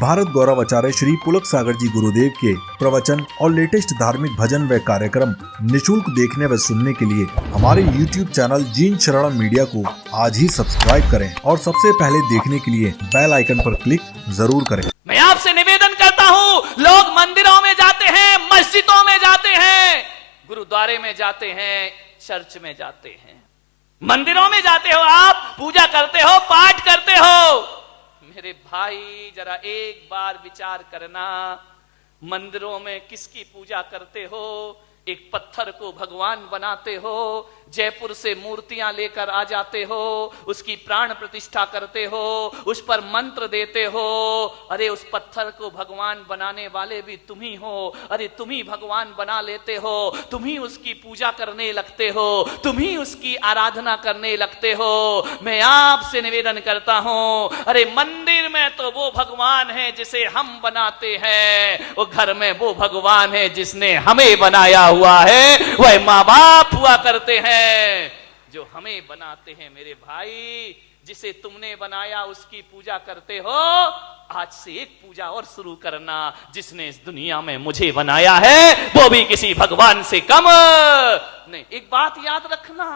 भारत गौरव आचार्य श्री पुलक सागर जी गुरुदेव के प्रवचन और लेटेस्ट धार्मिक भजन व कार्यक्रम निशुल्क देखने व सुनने के लिए हमारे YouTube चैनल जीन शरण मीडिया को आज ही सब्सक्राइब करें और सबसे पहले देखने के लिए बेल आइकन पर क्लिक जरूर करें। मैं आपसे निवेदन करता हूँ, लोग मंदिरों में जाते हैं, मस्जिदों में जाते हैं, गुरुद्वारे में जाते हैं, चर्च में जाते हैं, मंदिरों में जाते हो, आप पूजा करते हो, पाठ करते हो। मेरे भाई जरा एक बार विचार करना, मंदिरों में किसकी पूजा करते हो? एक पत्थर को भगवान बनाते हो, जयपुर से मूर्तियां लेकर आ जाते हो, उसकी प्राण प्रतिष्ठा करते हो, उस पर मंत्र देते हो। अरे उस पत्थर को भगवान बनाने वाले भी तुम ही हो। अरे तुम ही भगवान बना लेते हो, तुम ही उसकी पूजा करने लगते हो, तुम ही उसकी आराधना करने लगते हो। मैं आपसे निवेदन करता हूं, अरे मंदिर में तो वो भगवान है जिसे हम बनाते हैं, वो घर में वो भगवान है जिसने हमें बनाया हुआ है। वह माँ बाप हुआ करते हैं जो हमें बनाते हैं। मेरे भाई, जिसे तुमने बनाया उसकी पूजा करते हो, आज से एक पूजा और शुरू करना, जिसने इस दुनिया में मुझे बनाया है वो भी किसी भगवान से कम नहीं। एक बात याद रखना,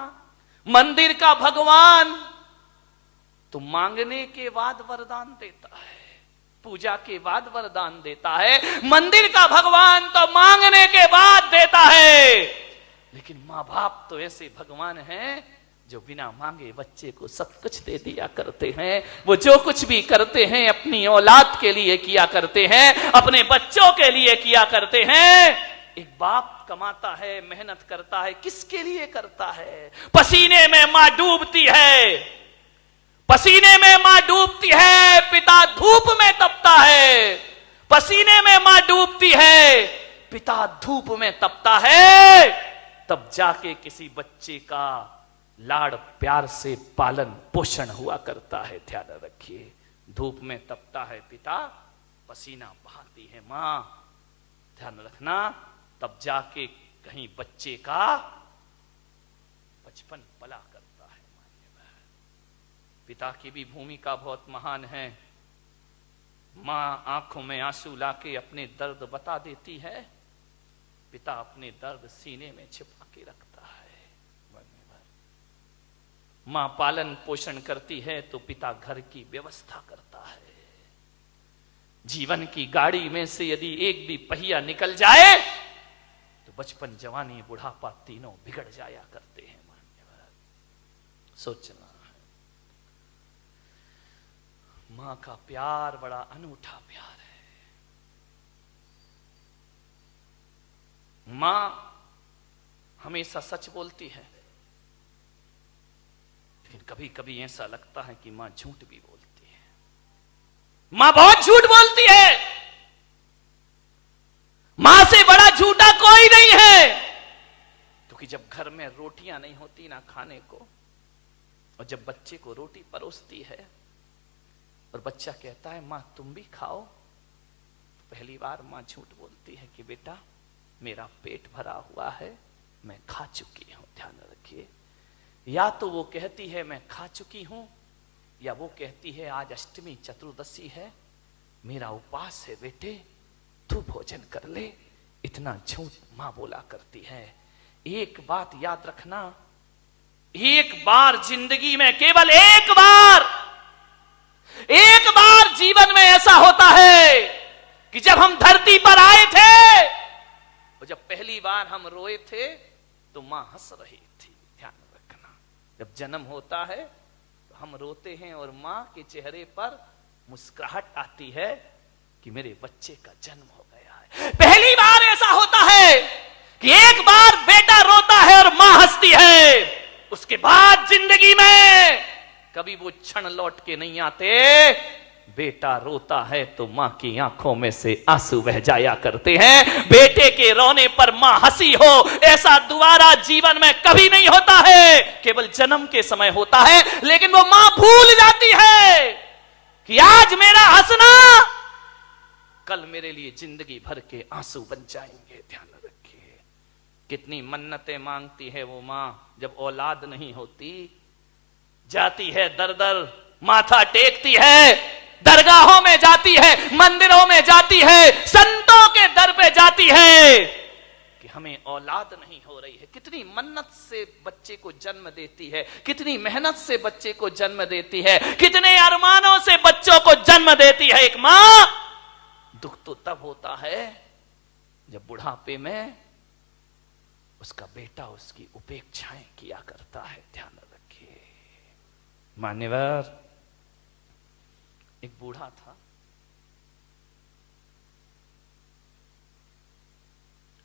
मंदिर का भगवान तो मांगने के बाद वरदान देता है, पूजा के बाद वरदान देता है। मंदिर का भगवान तो मांगने के बाद देता है, लेकिन माँ बाप तो ऐसे भगवान हैं जो बिना मांगे बच्चे को सब कुछ दे दिया करते हैं। वो जो कुछ भी करते हैं अपनी औलाद के लिए किया करते हैं, अपने बच्चों के लिए किया करते हैं। एक बाप कमाता है, मेहनत करता है, किसके लिए करता है? पसीने में मां डूबती है, पसीने में मां डूबती है, पिता धूप में तपता है। पसीने में मां डूबती है, पिता धूप में तपता है, तब जाके किसी बच्चे का लाड़ प्यार से पालन पोषण हुआ करता है। ध्यान रखिए, धूप में तपता है पिता, पसीना बहाती है मां, ध्यान रखना, तब जाके कहीं बच्चे का बचपन पला करता है। पिता की भी भूमिका बहुत महान है। मां आंखों में आंसू लाके अपने दर्द बता देती है, पिता अपने दर्द सीने में छिपा के रखता है। मां पालन पोषण करती है तो पिता घर की व्यवस्था करता है। जीवन की गाड़ी में से यदि एक भी पहिया निकल जाए तो बचपन, जवानी, बुढ़ापा तीनों बिगड़ जाया करते हैं। सोचना, मां का प्यार बड़ा अनूठा प्यार है। मां हमेशा सच बोलती है, लेकिन कभी कभी ऐसा लगता है कि मां झूठ भी बोलती है। मां बहुत झूठ बोलती है, मां से बड़ा झूठा कोई नहीं है। क्योंकि जब घर में रोटियां नहीं होती ना खाने को, और जब बच्चे को रोटी परोसती है और बच्चा कहता है मां तुम भी खाओ, तो पहली बार मां झूठ बोलती है कि बेटा मेरा पेट भरा हुआ है, मैं खा चुकी हूं। ध्यान रखिए, या तो वो कहती है मैं खा चुकी हूं, या वो कहती है आज अष्टमी चतुर्दशी है, मेरा उपवास है बेटे, तू भोजन कर ले। इतना झूठ मां बोला करती है। एक बात याद रखना, एक बार जिंदगी में, केवल एक बार जीवन में ऐसा होता है कि जब हम धरती पर आए थे और जब पहली बार हम रोए थे तो मां हंस रही थी। ध्यान रखना, जब जन्म होता है तो हम रोते हैं और मां के चेहरे पर मुस्कुराहट आती है कि मेरे बच्चे का जन्म हो गया है। पहली बार ऐसा होता है कि एक बार बेटा रोता है और मां हंसती है। उसके बाद जिंदगी में कभी वो क्षण लौट के नहीं आते। बेटा रोता है तो मां की आंखों में से आंसू बह जाया करते हैं। बेटे के रोने पर मां हंसी हो, ऐसा दोबारा जीवन में कभी नहीं होता है, केवल जन्म के समय होता है। लेकिन वो मां भूल जाती है कि आज मेरा हंसना कल मेरे लिए जिंदगी भर के आंसू बन जाएंगे। ध्यान रखिए, कितनी मन्नतें मांगती है वो मां जब औलाद नहीं होती। जाती है दर दर, माथा टेकती है, दरगाहों में जाती है, मंदिरों में जाती है, संतों के दर पे जाती है कि हमें औलाद नहीं हो रही है। कितनी मन्नत से बच्चे को जन्म देती है, कितनी मेहनत से बच्चे को जन्म देती है, कितने अरमानों से बच्चों को जन्म देती है एक मां। दुख तो तब होता है जब बुढ़ापे में उसका बेटा उसकी उपेक्षाएं किया करता है। ध्यान रखिए मान्यवर, एक बूढ़ा था,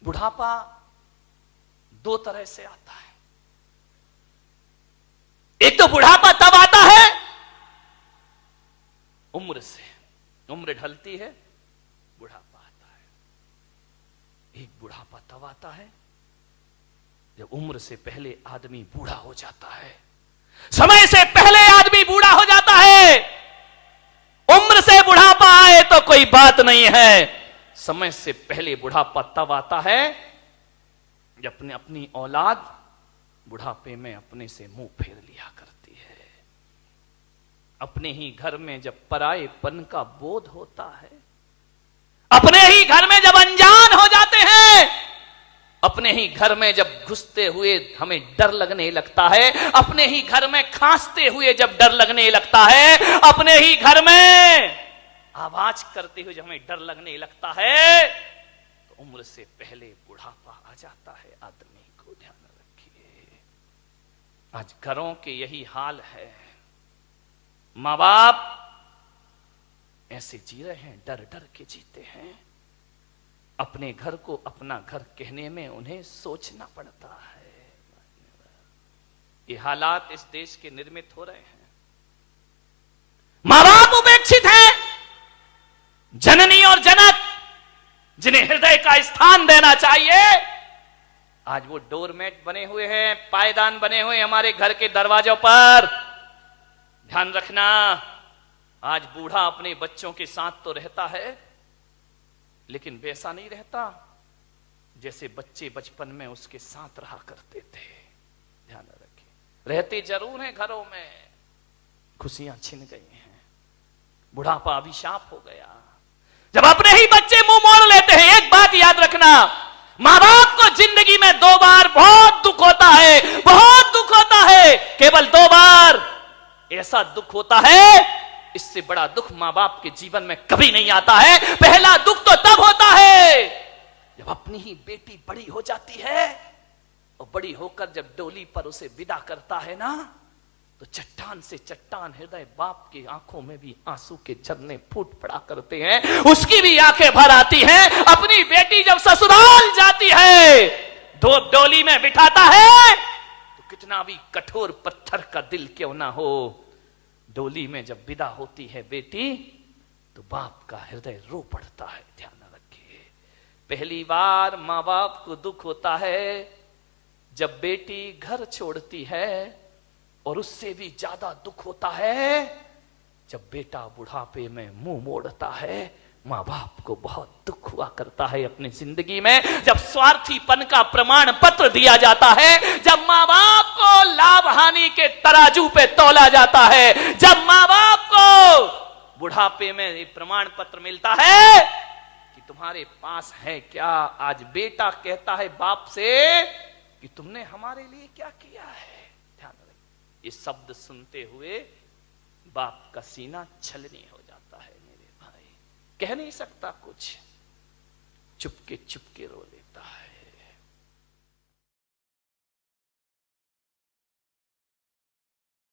बुढ़ापा दो तरह से आता है। एक तो बुढ़ापा तब आता है उम्र से, उम्र ढलती है बुढ़ापा आता है। एक बुढ़ापा तब आता है जब उम्र से पहले आदमी बूढ़ा हो जाता है, समय से पहले आदमी बूढ़ा हो जाता है। उम्र से बुढ़ापा आए तो कोई बात नहीं है, समय से पहले बुढ़ापा तब आता है जब अपनी औलाद बुढ़ापे में अपने से मुंह फेर लिया करती है। अपने ही घर में जब परायेपन का बोध होता है, अपने ही घर में जब अनजान हो जाते हैं, अपने ही घर में जब घुसते हुए हमें डर लगने लगता है, अपने ही घर में खांसते हुए जब डर लगने लगता है, अपने ही घर में आवाज करते हुए जब हमें डर लगने लगता है, तो उम्र से पहले बुढ़ापा आ जाता है आदमी को। ध्यान रखिए, आज घरों के यही हाल है। मां बाप ऐसे जी रहे हैं, डर डर के जीते हैं। अपने घर को अपना घर कहने में उन्हें सोचना पड़ता है। ये हालात इस देश के निर्मित हो रहे हैं। मां बाप उपेक्षित हैं, जननी और जनक जिन्हें हृदय का स्थान देना चाहिए, आज वो डोरमेट बने हुए हैं, पायदान बने हुए हमारे घर के दरवाजों पर। ध्यान रखना, आज बूढ़ा अपने बच्चों के साथ तो रहता है, लेकिन वैसा नहीं रहता जैसे बच्चे बचपन में उसके साथ रहा करते थे। ध्यान रखिए, रहते जरूर हैं घरों में, खुशियां छिन गई हैं, बुढ़ापा अभिशाप हो गया। जब अपने ही बच्चे मुंह मोड़ लेते हैं, एक बात याद रखना, मां बाप को जिंदगी में 2 बार बहुत दुख होता है, बहुत दुख होता है, केवल 2 बार ऐसा दुख होता है, इससे बड़ा दुख मां बाप के जीवन में कभी नहीं आता है। पहला दुख तो तब होता है जब अपनी ही बेटी बड़ी हो जाती है, और बड़ी होकर जब डोली पर उसे विदा करता है ना, तो चट्टान से चट्टान हृदय बाप की आंखों में भी आंसू के झरने फूट पड़ा करते हैं, उसकी भी आंखें भर आती हैं। अपनी बेटी जब ससुराल जाती है, डोली में बिठाता है, तो कितना भी कठोर पत्थर का दिल क्यों ना हो, डोली में जब विदा होती है बेटी, तो बाप का हृदय रो पड़ता है। ध्यान रखिए, पहली बार मां बाप को दुख होता है जब बेटी घर छोड़ती है, और उससे भी ज्यादा दुख होता है जब बेटा बुढ़ापे में मुंह मोड़ता है। मां बाप को बहुत दुख हुआ करता है अपनी जिंदगी में, जब स्वार्थीपन का प्रमाण पत्र दिया जाता है, जब मां बाप को लाभ हानि के तराजू पे तौला जाता है, जब मां बाप को बुढ़ापे में ये प्रमाण पत्र मिलता है कि तुम्हारे पास है क्या। आज बेटा कहता है बाप से कि तुमने हमारे लिए क्या किया है। ध्यान रखिए, ये शब्द सुनते हुए बाप का सीना छलनी हो जाता है। मेरे भाई, कह नहीं सकता कुछ, चुपके चुपके रो ले।